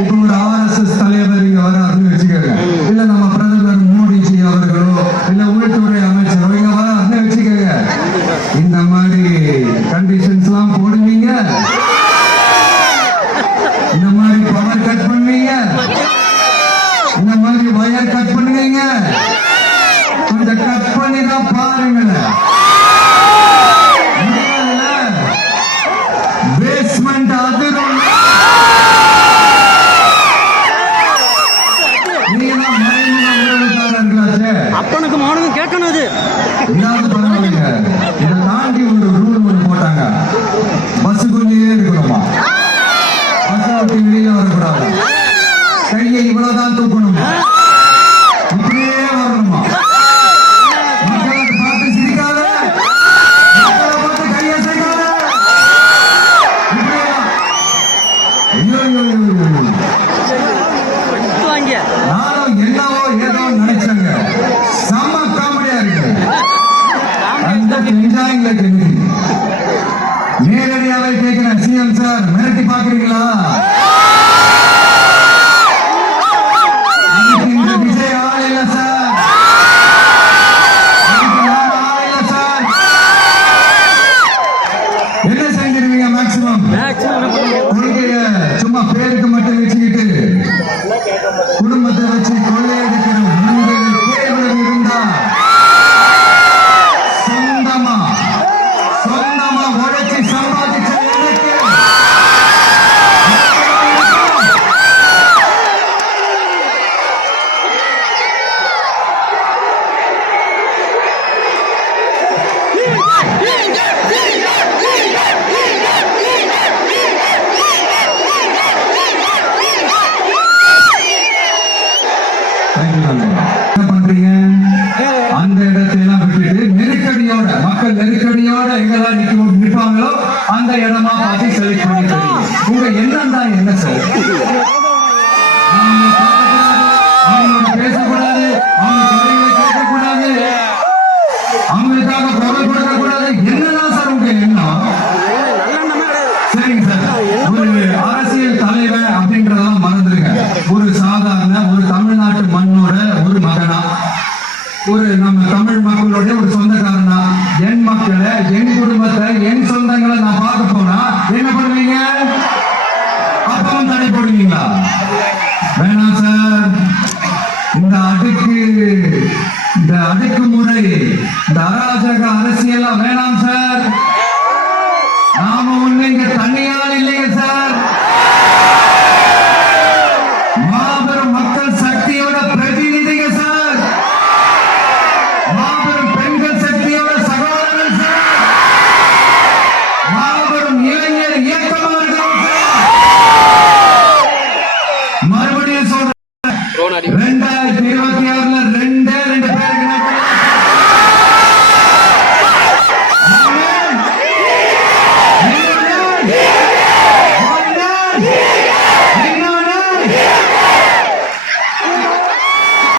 இப்ப ஒரு ஆர்எஸ்எஸ் தலைவர் இங்க வராருன்னு வச்சுக்கோங்க, இல்ல நம்ம பிரதமர் மோடிஜி அவர்களோ இல்ல உள்துறை அமைச்சரோ இங்க வராருன்னு வச்சுக்கோங்க, இந்த மாதிரி கண்டிஷன்ஸ் எல்லாம் போடுவீங்க, இந்த மாதிரி பவர் கட் பண்ணுவீங்க, இந்த மாதிரி வயர் கட் பண்ணுவீங்க, கொஞ்சம் கட் பண்ணி தான் பாருங்களேன். பேஸ்மெண்ட் அதிரும். அப்பனுக்கு மானுக்கு கேட்கணும். அது இதாவது பரவாயில்லைங்க, இதை தாண்டி ஒரு ரூல் ஒன்று போட்டாங்க, பஸ்ஸுக்குள்ளேயே இருக்கணுமா, பஸ் விட்டு வெளியில வரக்கூடாது, கையை இவ்வளவுதான் தூக்கணுமா, இப்படியே வரணுமா, மக்களை பார்த்து சிரிக்காத, மக்களை பார்த்து கையை செய்யாத, நானும் என்னவோ ஏதோ நினைச்சேங்க. செம்ம காமெடியா இருக்கு. நேரடியாவே கேட்கிறேன், சிஎம் சார் மிரட்டி பாக்குறீங்களா? இந்த விஜய் ஆள் இல்ல சார், ஆள் இல்ல சார். என்ன செஞ்சிருவீங்க? மேக்சிமம் கொள்கைய சும்மா பேருக்கு மட்டும்